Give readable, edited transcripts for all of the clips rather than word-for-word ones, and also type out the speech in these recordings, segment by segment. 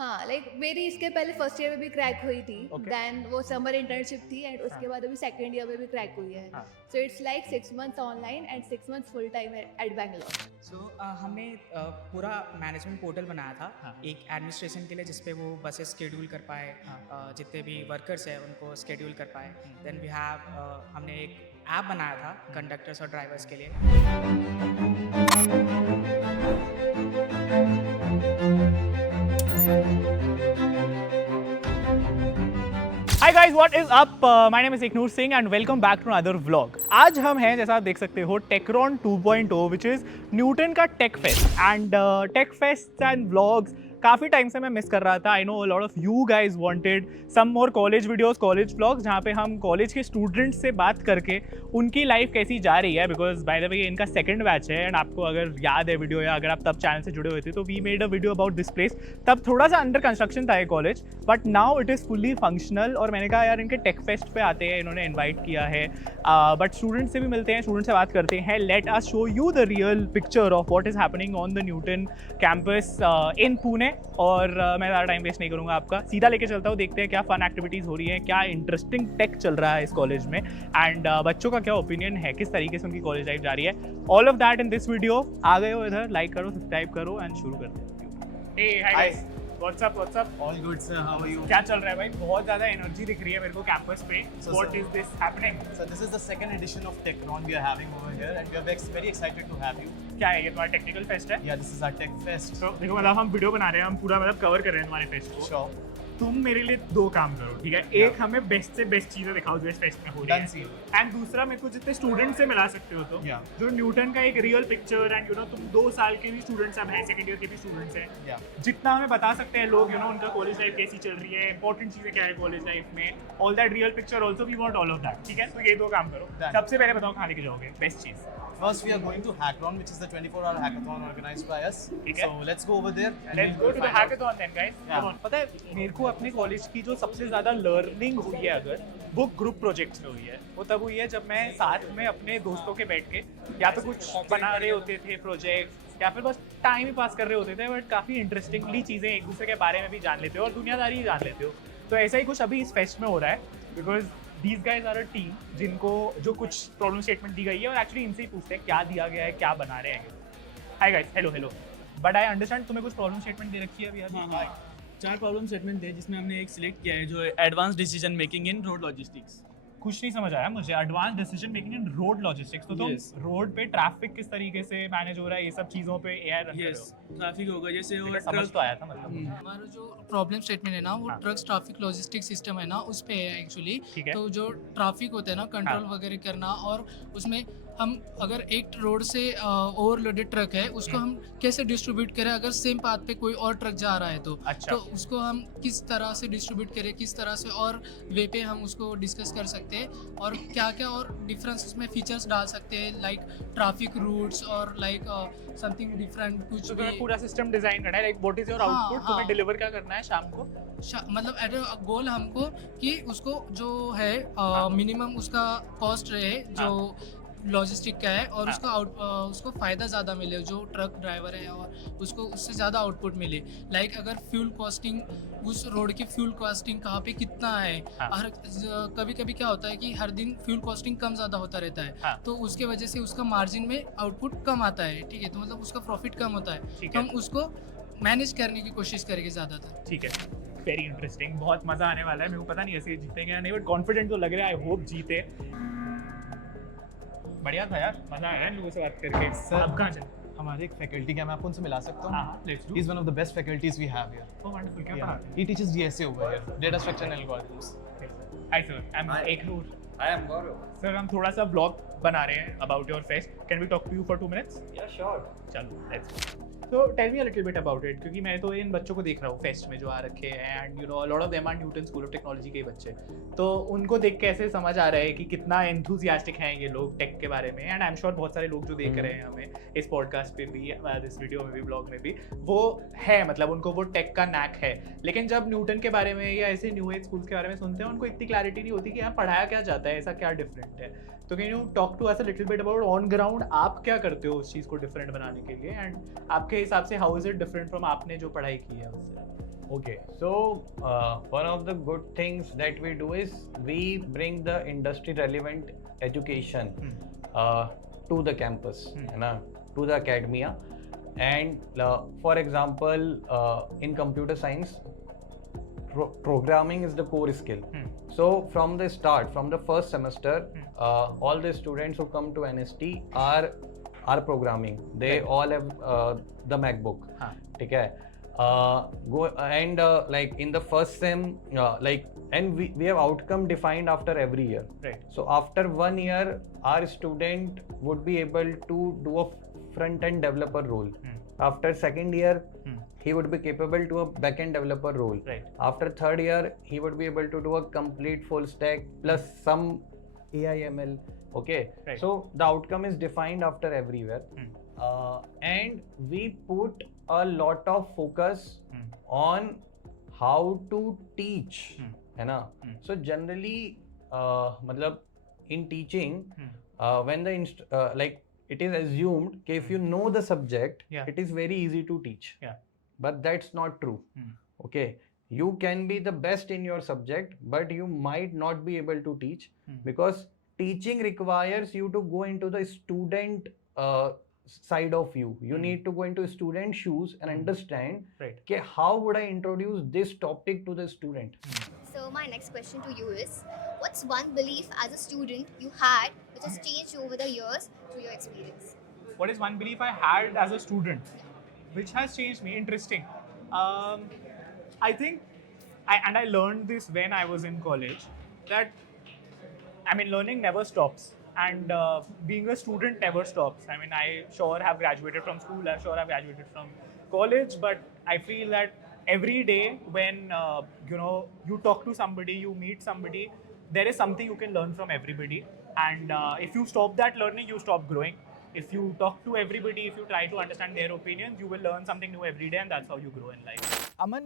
हाँ, लाइक मेरी इसके पहले फर्स्ट ईयर में भी क्रैक हुई थी, Okay. देन वो समर इंटर्नशिप थी एंड उसके हाँ. बाद अभी सेकंड ईयर में भी क्रैक हुई है। हाँ. So it's like 6 months online and 6 months full time at Bangalore. हमने पूरा मैनेजमेंट पोर्टल बनाया था हाँ. एक एडमिनिस्ट्रेशन के लिए, जिसपे वो बसेस शेड्यूल कर पाए, हाँ. जितने भी वर्कर्स हैं उनको शेड्यूल कर पाए। हम्म. देन वी हैव हमने एक ऐप बनाया था कंडक्टर्स और ड्राइवर्स के लिए। Hi guys, what is up? My name is Iknoor Singh and welcome back to another vlog. आज हम हैं, जैसा आप देख सकते हो, Techron 2.0 which is न्यूटन का tech fest and tech fest and vlogs काफ़ी टाइम से मैं मिस कर रहा था। I know a lot of you guys wanted some more college videos, college vlogs, जहाँ पे हम कॉलेज के स्टूडेंट्स से बात करके उनकी लाइफ कैसी जा रही है। बिकॉज बाय द वे इनका सेकंड बैच है एंड आपको अगर याद है वीडियो या अगर आप तब चैनल से जुड़े हुए थे तो we made a video about this place. तब थोड़ा सा अंडर कंस्ट्रक्शन था ये कॉलेज, but now it is fully functional. और मैंने कहा यार इनके टेक फेस्ट पे आते हैं, इन्होंने इन्वाइट किया है, बट स्टूडेंट से भी मिलते हैं, स्टूडेंट से बात करते हैं। Let us show you the real picture of what is happening on the Newton campus इन पुणे। और मैं ज़्यादा टाइम वेस्ट नहीं करूँगा आपका, सीधा लेके चलता हूँ, देखते हैं क्या फन एक्टिविटीज़ हो रही हैं, क्या इंटरेस्टिंग टेक चल रहा है इस कॉलेज में एंड बच्चों का क्या ओपिनियन है, किस तरीके से उनकी कॉलेज लाइफ जा रही है। All of that in this video. आ गए हो इधर, लाइक करो, सब्सक्राइब करो एंड शुरू करते हैं। Hey hi guys, what's up what's up? All good, sir. How are you? क्या चल रहा है भाई? बहुत ज़्यादा एनर्जी दिख रही है मेरे को कैंपस पे। So, what sir, is this happening? So this is the second edition of Techron we are having over here, and we are very excited to have you. क्या है ये, तुम्हारा टेक्निकल फेस्ट है? Yeah, this is our Tech Fest. तो देखो मतलब हम video बना रहे हैं, हम पूरा मतलब कवर कर रहे हैं तुम्हारे फेस्ट को। Sure. तुम मेरे लिए दो काम करो, ठीक है? एक हमें बेस्ट से बेस्ट चीज़ें दिखाओ जो इस फेस्ट में हो रही Done, है, see. एंड दूसरा मेरे को जितने स्टूडेंट से मिला सकते हो तो Yeah. जो न्यूटन का एक real picture and you no तुम 2 साल के भी स्टूडेंट्स अब हैं, सेकंड ईयर के भी स्टूडेंट्स हैं, Yeah. जितना हमें बता सकते हैं लोग, यू नो उनका कॉलेज लाइफ कैसी चल रही है, इंपॉर्टेंट चीज़ें क्या है कॉलेज लाइफ में, all that real picture also we want all of that, ठीक है? तो ये दो काम करो। Done. सबसे पहले बताओ कहाँ लेके जाओगे best cheese? First, we are going to Hackron, which is the 24-hour hackathon organized by us. Okay. So let's go over there. and let's we'll go to the find out. Hackathon then guys. Yeah. Come on. पता है मेरे को अपने college की जो सबसे ज़्यादा learning हुई है अगर वो ग्रुप प्रोजेक्ट्स में हुई है, वो तब हुई है जब मैं साथ में अपने दोस्तों के बैठ के या तो कुछ बना रहे होते थे प्रोजेक्ट या फिर बस टाइम ही पास कर रहे होते थे, बट काफ़ी इंटरेस्टिंगली चीज़ें एक दूसरे के बारे में भी जान लेते हो और दुनियादारी ही जान लेते हो। तो ऐसा ही कुछ अभी इस फेस्ट में हो रहा है, because these guys are a team जिनको जो कुछ प्रॉब्लम स्टेटमेंट दी गई है और एक्चुअली इनसे ही पूछते हैं क्या दिया गया है, क्या बना रहे हैं। Hi guys, hello hello. But I understand तुम्हें कुछ प्रॉब्लम स्टेटमेंट दे रखी है अभी? हाँ, 4 प्रॉब्लम स्टेटमेंट थे जिसमें हमने एक सिलेक्ट किया है जो advance decision making in road logistics. कुछ नहीं समझ आया मुझे। Advance decision making in road logistics, तो तुम Yes. रोड पे ट्रैफिक किस तरीके से मैनेज हो रहा है, ये सब चीज़ों पे एआई रन कर रहे यस, हो? ट्रैफिक होगा जैसे और मुझे समझ तो आया था मतलब। हमारा जो प्रॉब्लम स्टेटमेंट है ना वो हाँ। ट्रक्स ट्रैफिक लॉजिस्टिक सिस्टम है ना उस पे है एक्चुअली। ठीक है। तो जो ट्रैफिक होता है ना कंट्रोल हाँ। वगैरह करना, और उसमें हम अगर एक रोड से ओवरलोडेड ट्रक है उसको हम कैसे डिस्ट्रीब्यूट करें, अगर सेम पाथ पे कोई और ट्रक जा रहा है तो अच्छा। तो उसको हम किस तरह से डिस्ट्रीब्यूट करें, किस तरह से और वे पे हम उसको डिस्कस कर सकते हैं, और क्या क्या और डिफरेंस उसमें फीचर्स डाल सकते हैं, लाइक ट्रैफिक रूट्स और लाइक समथिंग डिफरेंट कुछ तो तुम्हें भी। पूरा सिस्टम डिजाइन करना है, लाइक व्हाट इज योर हाँ, आउटपुट, तुम्हें हाँ। डिलीवर क्या करना है शाम को? मतलब एट गोल हमको कि उसको जो है हाँ। मिनिमम उसका कॉस्ट रहे जो लॉजिस्टिक का है, और हाँ। उसको फ़ायदा ज़्यादा मिले जो ट्रक ड्राइवर है, और उसको उससे ज़्यादा आउटपुट मिले। लाइक अगर फ्यूल कॉस्टिंग, उस रोड की फ्यूल कॉस्टिंग कहाँ पे कितना है, हाँ। कभी कभी क्या होता है कि हर दिन फ्यूल कॉस्टिंग कम ज़्यादा होता रहता है, हाँ। तो उसके वजह से उसका मार्जिन में आउटपुट कम आता है, ठीक है? तो मतलब उसका प्रॉफिट कम होता है, ठीक तो है। हम उसको मैनेज करने की कोशिश करेंगे ज़्यादातर। ठीक है, वेरी इंटरेस्टिंग, बहुत मजा आने वाला है। मेरे को पता नहीं ऐसे जीतेंगे या नहीं, बट कॉन्फिडेंट तो लग रहा है, आई होप जीते। बढ़िया था यार, मजा आया इन लोगों से बात करके। Sir, अब कहाँ चल? हमारे एक फैकल्टी का मैं आपको उनसे मिला सकता हूँ. हाँ, let's do. He's one of the best faculties we have here. Oh wonderful, क्या Yeah. पढ़ाते हैं? He teaches DSA over here, data structure and algorithms. Hi sir, I am Eknoor. I am Gaurav. Sir हम थोड़ा सा blog बना रहे हैं about your fest, can we talk to you for 2 minutes? Yeah, sure. चलो let's go. तो tell me a little bit about it, क्योंकि मैं तो इन बच्चों को देख रहा हूँ फेस्ट में जो आ रखे हैं, and you know lot of them are Newton School of Technology के बच्चे, तो उनको देख के ऐसे समझ आ रहा है कि कितना एंथुसियास्टिक हैं ये लोग टेक के बारे में। एंड आई एम श्योर बहुत सारे लोग जो देख रहे हैं हमें इस पॉडकास्ट पे भी, इस वीडियो में भी, ब्लॉग में भी, वो है मतलब उनको वो टेक का नैक है। लेकिन जब न्यूटन के बारे में या ऐसे न्यू एज स्कूल्स के बारे में सुनते हैं, उनको इतनी क्लैरिटी नहीं होती कि यहाँ पढ़ाया क्या जाता है, ऐसा क्या डिफरेंट है। तो can you talk to us a little bit about on ground, आप क्या करते हो उस चीज़ को डिफरेंट बनाने के लिए, एंड आपके हिसाब से how is it different from आपने जो पढ़ाई की है उससे? Okay, so one of the good things that we do is we bring the industry relevant education to the campus, है ना, to the academia. And for example, in computer science, programming is the core skill. So from the start, from the first semester, all the students who come to NST are programming. They all have the MacBook. ठीक है. Go and like in the first sem, like, and we have outcome defined after every year. Right. So after 1 year, our student would be able to do a front end developer role. After second year, he would be capable to a back-end developer role. Right. After third year, he would be able to do a complete full stack plus some AI/ML. Okay. Right. So the outcome is defined after everywhere, and we put a lot of focus on how to teach. है ना? So generally, मतलब in teaching, when the like it is assumed that if you know the subject, it is very easy to teach. Yeah. But that's not true. Okay, you can be the best in your subject, but you might not be able to teach because teaching requires you to go into the student side of you. You need to go into student shoes and understand okay, how would I introduce this topic to the student. So my next question to you is, what's one belief as a student you had which has changed over the years through your experience? What is one belief I had as a student which has changed me? Interesting. I think, I learned this when I was in college, that I mean, learning never stops, and being a student never stops. I mean, I sure have graduated from school, I sure have graduated from college, but I feel that every day when you know, you talk to somebody, you meet somebody, there is something you can learn from everybody, and if you stop that learning, you stop growing. If you talk to everybody, if you try to understand their opinions, you will learn something new every day, and that's how you grow in life. अमन,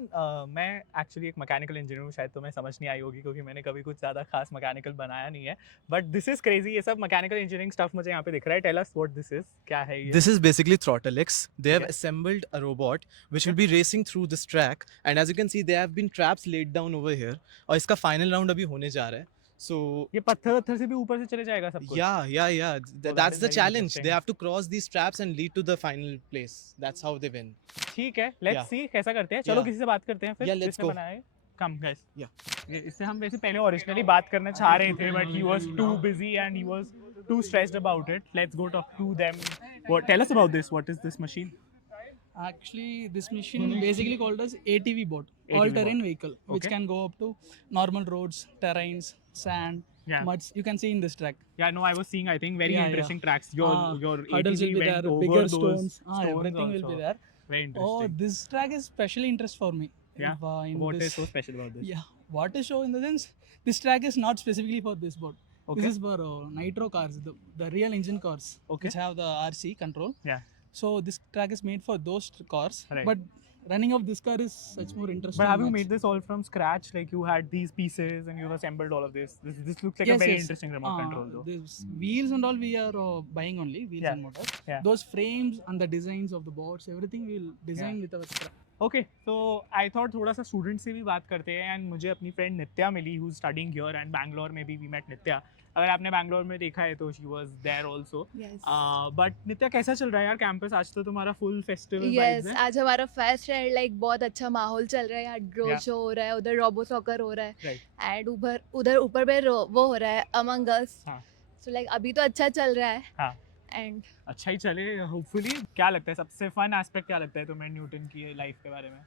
मैं actually एक mechanical engineer हूँ, शायद तुम्हें समझ नहीं आई होगी क्योंकि मैंने कभी कुछ ज़्यादा खास मैकेनिकल बनाया नहीं है, बट दिस इज क्रेजी. ये सब मैकेनिकल इंजीनियरिंग स्टफ मुझे यहाँ पे दिख रहा है. Tell us what this is, क्या है ये? This is basically Throttlix. They have assembled a robot which will be racing through this track, and as you can see, there have been traps laid down over here. और इसका final round अभी होने जा रहा है. So ये पत्थर से भी ऊपर से चले जाएगा सब कुछ? Yeah. That's the challenge. They have to cross these traps and lead to the final place. That's how they win. ठीक है, लेट्स सी कैसा करते हैं. चलो किसी से बात करते हैं फिर. Yeah, let's go. Come guys. Yeah. इससे हम वैसे पहले ओरिजिनली बात करना चाह रहे थे, but he was too busy and he was too stressed about it. Let's go talk to them. Tell us about this. What is this machine? Actually, this machine basically called as ATV bot, all-terrain vehicle, which can go up to normal roads, terrains, sand, muds. You can see in this track. Yeah, no, I was seeing, I think, very interesting tracks. Your hurdles ATV will be went there, over bigger those stones, stones everything will also. be there. Very interesting. Oh, this track is special interest for me. Yeah. What is so special about this? Yeah, what is show in the sense, this track is not specifically for this boat. Okay. This is for nitro cars, the real engine cars, Okay. which have the RC control. Yeah. So this track is made for those cars. Right. But running of this car is such more interesting. But have you much. made this all from scratch? Like you had these pieces and you've assembled all of this. This looks like a very interesting remote control though. These wheels and all we are buying only, wheels and motors. Yeah. Those frames and the designs of the boards, everything we'll design with our scratch. Okay, so I thought थोड़ा सा student से भी बात करते हैं, and मुझे अपनी friend Nitya मिली who is studying here, and Bangalore में भी वी मेट नित्या. अगर आपने बैंगलोर में देखा है तो she was there also. But Nitya, कैसा चल रहा है यार कैंपस? आज तो तुम्हारा फुल फेस्टिवल वाइब्स है. आज हमारा फेस्ट है, लाइक बहुत अच्छा माहौल चल रहा है. यहाँ ड्रोन शो हो रहा है, उधर रोबो सॉकर हो रहा है, एंड उधर ऊपर पे वो हो रहा है अमंग अस. सो लाइक अभी तो अच्छा चल रहा है. एंड अच्छा ही चले होपफुली. क्या लगता है सबसे फन एस्पेक्ट, क्या लगता है तुम्हें न्यूटन की लाइफ के बारे में?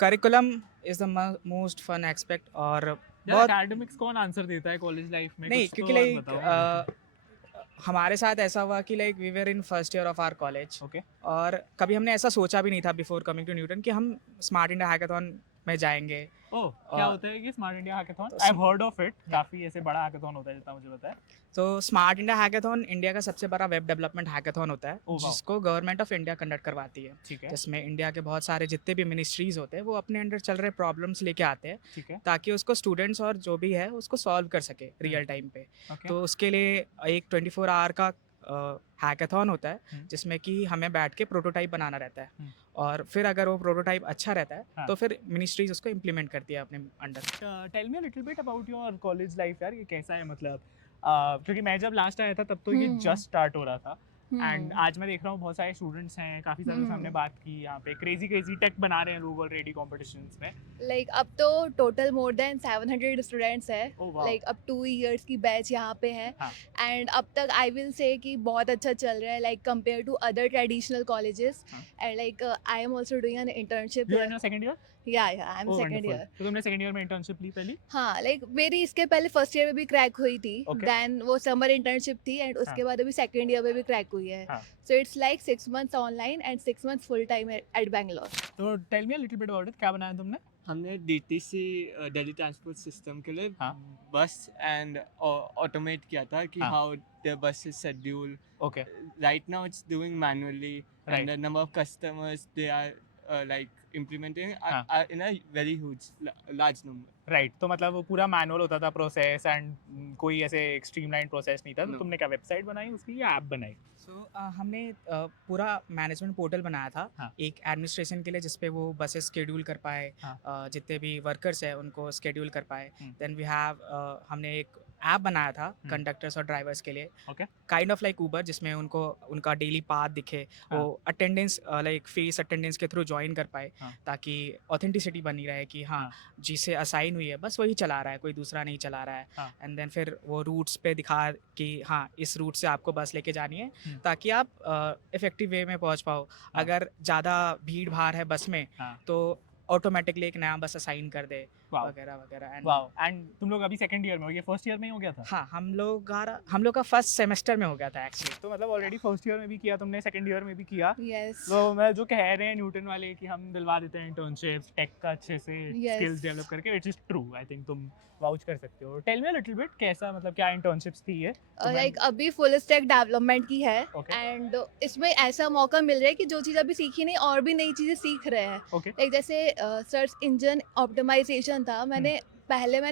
Curriculum is the most fun aspect. और बहुत एकेडमिक्स कौन आंसर देता है कॉलेज लाइफ में? नहीं, क्योंकि लाइक हमारे साथ ऐसा हुआ कि like we were in first year of our college. Okay. और कभी हमने ऐसा सोचा भी नहीं था बिफोर कमिंग टू न्यूटन कि हम स्मार्ट इंडिया हैकाथॉन में जाएंगे. ओह, क्या होता है कि smart India hackathon? I have heard of it. काफी ऐसे बड़ा हैकाथॉन होता है जितना मुझे पता है. तो स्मार्ट इंडिया हैकाथॉन इंडिया का सबसे बड़ा वेब डेवलपमेंट हैकाथॉन होता है, जिसको गवर्नमेंट ऑफ इंडिया कंडक्ट करवाती है. ठीक है. जिसमें इंडिया के बहुत सारे जितने भी मिनिस्ट्रीज होते हैं वो अपने अंडर चल रहे प्रॉब्लम्स लेके आते हैं. ठीक है. ताकि उसको स्टूडेंट्स और जो भी है उसको सॉल्व कर सके रियल टाइम पे. तो उसके लिए एक 24 आवर का हैकाथॉन होता है जिसमें कि हमें बैठ के प्रोटोटाइप बनाना रहता है. और फिर अगर वो प्रोटोटाइप अच्छा रहता है हाँ. तो फिर मिनिस्ट्रीज उसको इम्प्लीमेंट करती है अपने under. Tell me a little bit about your college life यार, ये कैसा है मतलब क्योंकि मैं जब लास्ट आया था तब तो ये जस्ट स्टार्ट हो रहा था एंड आज मैं देख रहा हूँ बहुत सारे स्टूडेंट्स हैं, काफ़ी सालों से हमने बात की, यहाँ पे क्रेजी टेक बना रहे हैं लोग ऑलरेडी कॉम्पिटिशन्स में। लाइक अब तो टोटल मोर देन 700 स्टूडेंट्स है, Oh, wow. लाइक अब 2 years की बैच यहाँ पे है हाँ. एंड अब तक आई विल से कि बहुत अच्छा चल रहा है like compare to other traditional colleges हाँ. And like I am also doing an internship. You are in second year? Yeah I am second year. तो तुमने सेकंड ईयर में इंटर्नशिप ली पहली? हाँ, लाइक मेरी इसके पहले फर्स्ट ईयर में भी क्रैक हुई थी, Okay. देन वो समर इंटर्नशिप थी एंड उसके बाद अभी सेकंड ईयर में भी क्रैक हुई है। हाँ. So it's like 6 months online and 6 months full time at Bangalore. तो tell me a little bit about it, क्या बनाया तुमने? हमने DTC दिल्ली ट्रांसपोर्ट सिस्टम के लिए हाँ. बस एंड ऑटोमेट किया था कि हाँ. How the bus is schedule. Okay. Right now it's doing manually Right. And the number of customers they are like implementing हाँ. in a very huge large number. Right, तो मतलब वो पूरा मैनुअल होता था प्रोसेस एंड कोई ऐसे streamline process नहीं था, तो No. तुमने क्या वेबसाइट बनाई उसकी या ऐप बनाई? सो हमने पूरा मैनेजमेंट पोर्टल बनाया था हाँ. एक एडमिनिस्ट्रेशन के लिए जिसपे वो बसेस शेड्यूल कर पाए, हाँ. जितने भी वर्कर्स हैं उनको शेड्यूल कर पाए। हम्म. देन वी हैव हमने एक ऐप बनाया था कंडक्टर्स और ड्राइवर्स के लिए, Okay. Kind of like Uber, जिसमें उनको उनका डेली पाथ दिखे, हाँ. वो अटेंडेंस लाइक फेस अटेंडेंस के थ्रू ज्वाइन कर पाए, हाँ. ताकि ऑथेंटिसिटी बनी रहे कि हाँ जिसे असाइन हुई है बस वही चला रहा है, कोई दूसरा नहीं चला रहा है। हाँ. एंड देन फिर वो रूट्स पे दिखा कि हाँ इस रूट से आपको बस लेके जानी है, हम्म. ताकि आप इफेक्टिव वे में पहुंच पाओ। हाँ. अगर ज़्यादा भीड़ भाड़ है बस में हाँ. तो ऑटोमेटिकली एक नया बस असाइन कर दे Wow. वगैरह वगैरह। एंड वाओ, एंड तुम लोग अभी सेकंड ईयर में हो, ये फर्स्ट ईयर में ही हो गया था? हाँ, हम लोग का फर्स्ट सेमेस्टर में हो गया था एक्चुअली। तो मतलब ऑलरेडी फर्स्ट ईयर में भी किया तुमने, सेकंड ईयर में भी किया। यस। तो मैं जो कह रहे हैं न्यूटन वाले कि हम दिलवा देते हैं इंटर्नशिप्स टेक का अच्छे से Yes. स्किल्स डेवलप करके, which is true, I think तुम वाउच कर सकते हो। Tell me a little bit, कैसा मतलब क्या इंटर्नशिप्स थी ये? लाइक अभी फुल स्टैक डेवलपमेंट की है Okay. एंड इसमें ऐसा मौका मिल रहा है कि जो चीज़ अभी सीखी नहीं और भी नई चीज़ें सीख रहे हैं। ओके. लाइक जैसे सर्च इंजन ऑप्टिमाइजेशन था, मैंने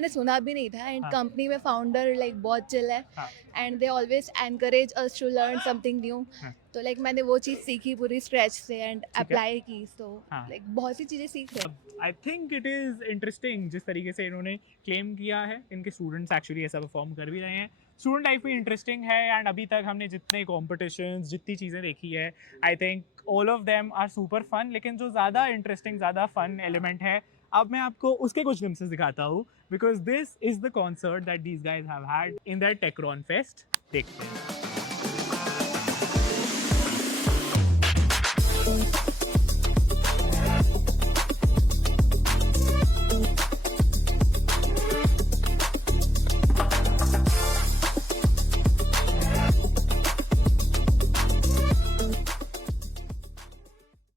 सुना भी नहीं था एंड हाँ. कंपनी में फाउंडर लाइक बहुत चिल है हाँ. And they always encourage us to learn something new. हाँ. तो लाइक मैंने वो चीज़ सीखी पूरी स्क्रैच से एंड है. अप्लाई की, तो हाँ. लाइक बहुत सी चीज़ें सीख रहे हैं। I think it is interesting जिस तरीके से इन्होंने क्लेम किया है, इनके स्टूडेंट्स एक्चुअली ऐसा परफॉर्म कर भी रहे हैं। स्टूडेंट लाइफ भी इंटरेस्टिंग है एंड अभी तक हमने जितने कॉम्पिटिशन्स जितनी चीज़ें देखी है, I think all of them are super fun. लेकिन जो ज़्यादा इंटरेस्टिंग, ज़्यादा फन एलिमेंट है, अब मैं आपको उसके कुछ ग्लिम्पसेस दिखाता हूँ, because this is the concert that these guys have had in that Techron fest. देखते हैं।